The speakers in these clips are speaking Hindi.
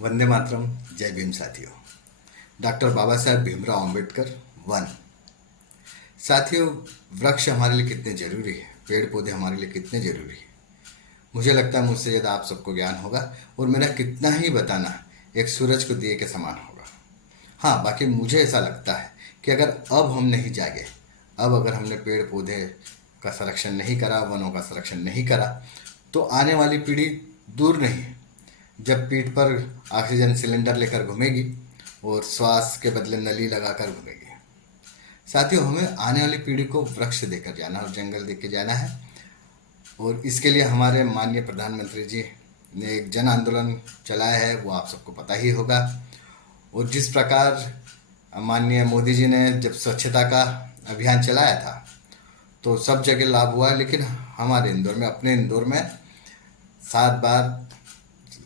वंदे मातरम। जय भीम साथियों। डॉक्टर बाबा साहब भीमराव अंबेडकर वन। साथियों, वृक्ष हमारे लिए कितने जरूरी है, पेड़ पौधे हमारे लिए कितने जरूरी है, मुझे लगता है मुझसे ज़्यादा आप सबको ज्ञान होगा। और मेरा कितना ही बताना एक सूरज को दिए के समान होगा। हाँ, बाकी मुझे ऐसा लगता है कि अगर अब हम नहीं जागे, अब अगर हमने पेड़ पौधे का संरक्षण नहीं करा, वनों का संरक्षण नहीं करा, तो आने वाली पीढ़ी दूर नहीं है जब पीठ पर ऑक्सीजन सिलेंडर लेकर घूमेगी और श्वास के बदले नली लगाकर घूमेगी। साथियों, हमें आने वाली पीढ़ी को वृक्ष देकर जाना और जंगल देकर जाना है। और इसके लिए हमारे माननीय प्रधानमंत्री जी ने एक जन आंदोलन चलाया है, वो आप सबको पता ही होगा। और जिस प्रकार माननीय मोदी जी ने जब स्वच्छता का अभियान चलाया था तो सब जगह लाभ हुआ है, लेकिन हमारे इंदौर में, अपने इंदौर में 7 बार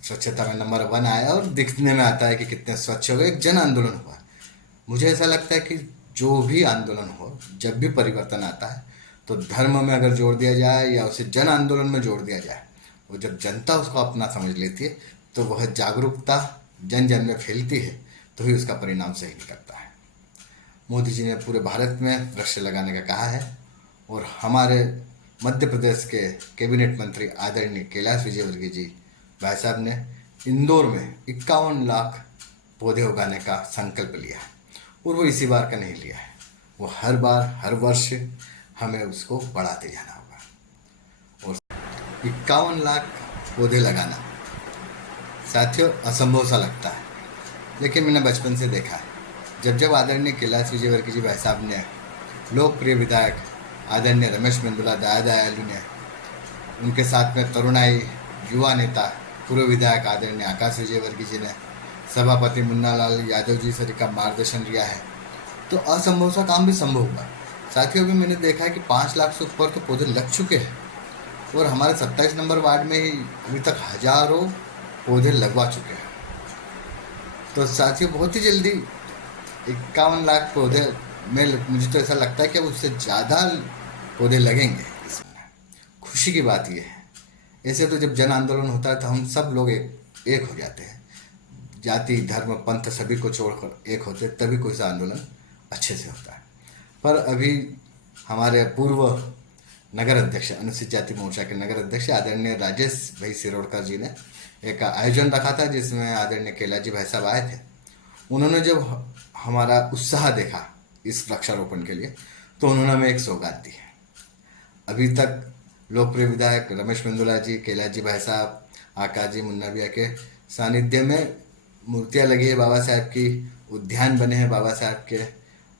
स्वच्छता में नंबर 1 आया और दिखने में आता है कि कितने स्वच्छ हो गए। एक जन आंदोलन हुआ। मुझे ऐसा लगता है कि जो भी आंदोलन हो, जब भी परिवर्तन आता है, तो धर्म में अगर जोड़ दिया जाए या उसे जन आंदोलन में जोड़ दिया जाए, और जब जनता उसको अपना समझ लेती है तो वह जागरूकता जन जन में फैलती है, तो ही उसका परिणाम सही निकलता है। मोदी जी ने पूरे भारत में वृक्ष लगाने का कहा है और हमारे मध्य प्रदेश के कैबिनेट मंत्री आदरणीय कैलाश विजयवर्गीय जी भाई साहब ने इंदौर में 51 लाख पौधे उगाने का संकल्प लिया है। और वो इसी बार का नहीं लिया है, वो हर बार, हर वर्ष हमें उसको बढ़ाते जाना होगा। और 51 लाख पौधे लगाना साथियों असंभव सा लगता है, लेकिन मैंने बचपन से देखा है, जब जब आदरणीय कैलाश विजयवर्गीय जी भाई साहब ने, लोकप्रिय विधायक आदरणीय रमेश मेंदुला दयादयालु ने, उनके साथ में तरुणाई युवा नेता पूर्व विधायक आदरणीय आकाश विजयवर्गीय जी ने, सभापति मुन्नालाल यादव जी सर का मार्गदर्शन लिया है, तो असंभव सा काम भी संभव हुआ। साथियों, भी मैंने देखा है कि 5 लाख से ऊपर तो पौधे लग चुके हैं और हमारे 27 नंबर वार्ड में ही अभी तक हजारों पौधे लगवा चुके हैं। तो साथियों, बहुत ही जल्दी 51 लाख पौधे में, मुझे तो ऐसा लगता है कि उससे ज़्यादा पौधे लगेंगे। इसमें खुशी की बात यह है, ऐसे तो जब जन आंदोलन होता है तो हम सब लोग एक हो जाते हैं, जाति धर्म पंथ सभी को छोड़कर एक होते, तभी कोई सा आंदोलन अच्छे से होता है। पर अभी हमारे पूर्व नगर अध्यक्ष, अनुसूचित जाति मोर्चा के नगर अध्यक्ष आदरणीय राजेश भाई सिरोडकर जी ने एक आयोजन रखा था, जिसमें आदरणीय कैलाश जी भाई साहब आए थे। उन्होंने जब हमारा उत्साह देखा इस वृक्षारोपण के लिए, तो उन्होंने हमें एक सौगात दी है। अभी तक लोकप्रिय विधायक रमेश मेंदुला जी, कैलाश जी भाई साहब, आकाश जी, मुन्ना भैया के सानिध्य में मूर्तियाँ लगी है बाबा साहब की, उद्यान बने हैं बाबा साहब के,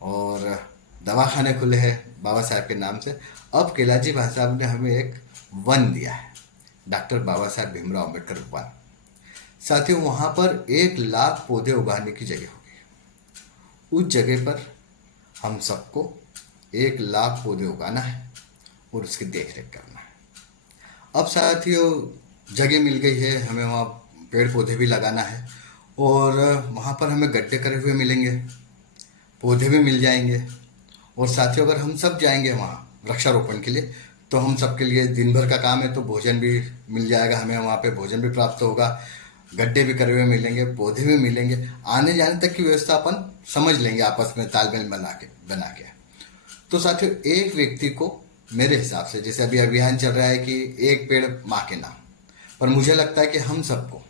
और दवाखाने खुले हैं बाबा साहब के नाम से। अब कैलाश जी भाई साहब ने हमें एक वन दिया है, डॉक्टर बाबा साहब भीमराव अम्बेडकर वन। साथियों, वहाँ पर 1 लाख पौधे उगाने की जगह होगी। उस जगह पर हम सबको 1 लाख पौधे उगाना है और उसकी देख रेख करना है। अब साथियों, जगह मिल गई है, हमें वहाँ पेड़ पौधे भी लगाना है और वहाँ पर हमें गड्ढे करे हुए मिलेंगे, पौधे भी मिल जाएंगे। और साथियों, अगर हम सब जाएंगे वहाँ वृक्षारोपण के लिए, तो हम सबके लिए दिन भर का काम है, तो भोजन भी मिल जाएगा, हमें वहाँ पे भोजन भी प्राप्त होगा, गड्ढे भी करे हुए मिलेंगे, पौधे भी मिलेंगे, आने जाने तक की व्यवस्था अपन समझ लेंगे आपस में तालमेल बना के। तो साथियों, एक व्यक्ति को मेरे हिसाब से, जैसे अभी अभियान चल रहा है कि 1 पेड़ माँ के नाम, पर मुझे लगता है कि हम सबको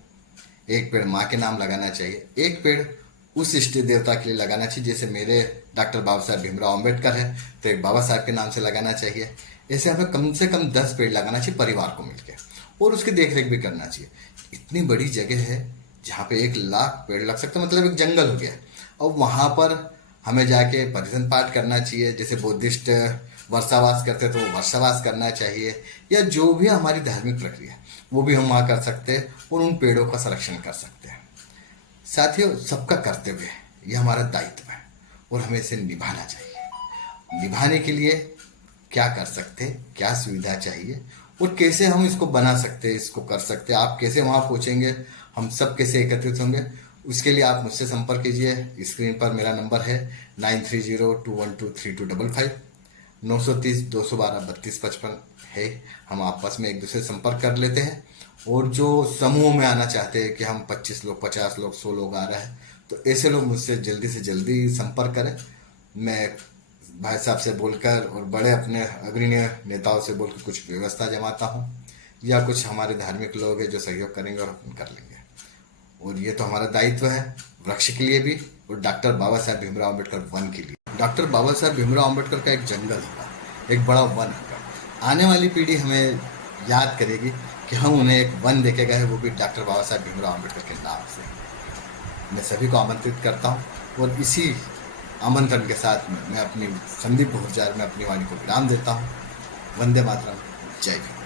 1 पेड़ माँ के नाम लगाना चाहिए। 1 पेड़ उस इष्ट देवता के लिए लगाना चाहिए, जैसे मेरे डॉक्टर बाबा साहब भीमराव अम्बेडकर है तो एक बाबा साहब के नाम से लगाना चाहिए। ऐसे हमें कम से कम 10 पेड़ लगाना चाहिए परिवार को मिलकर, और उसकी देख रेख भी करना चाहिए। इतनी बड़ी जगह है जहाँ पे 1 लाख पेड़ लग सकते, मतलब एक जंगल हो गया। और वहाँ पर हमें जाके परिजन पाठ करना चाहिए, जैसे बुद्धिस्ट वर्षावास करते तो वर्षावास करना चाहिए, या जो भी हमारी धार्मिक प्रक्रिया वो भी हम वहाँ कर सकते हैं और उन पेड़ों का संरक्षण कर सकते हैं। साथियों, सबका कर्तव्य है, ये हमारा दायित्व है और हमें इसे निभाना चाहिए। निभाने के लिए क्या कर सकते हैं, क्या सुविधा चाहिए और कैसे हम इसको बना सकते हैं, इसको कर सकते हैं, आप कैसे वहाँ पहुँचेंगे, हम सब कैसे एकत्रित होंगे, उसके लिए आप मुझसे संपर्क कीजिए। स्क्रीन पर मेरा नंबर है 9302123255, 930 212 3255 है। हम आपस में एक दूसरे से संपर्क कर लेते हैं और जो समूह में आना चाहते हैं कि हम 25 लोग, 50 लोग, 100 लोग आ रहे हैं, तो ऐसे लोग मुझसे जल्दी से जल्दी संपर्क करें। मैं भाई साहब से बोलकर और बड़े अपने अग्रणीय नेताओं से बोलकर कुछ व्यवस्था जमाता हूँ, या कुछ हमारे धार्मिक लोग हैं जो सहयोग करेंगे और हम कर लेंगे। और ये तो हमारा दायित्व है वृक्ष के लिए भी और डॉक्टर बाबा साहब भीमराव अम्बेडकर वन के लिए। डॉक्टर बाबा साहब भीमराव अम्बेडकर का एक जंगल होगा, एक बड़ा वन होगा। आने वाली पीढ़ी हमें याद करेगी कि हम उन्हें एक वन देके गए, वो भी डॉक्टर बाबा साहब भीमराव अम्बेडकर के नाम से। मैं सभी को आमंत्रित करता हूँ और इसी आमंत्रण के साथ मैं अपनी संदीप भोजपुरिया में अपनी वाणी को विराम देता हूँ। वंदे मातरम। जय भीम।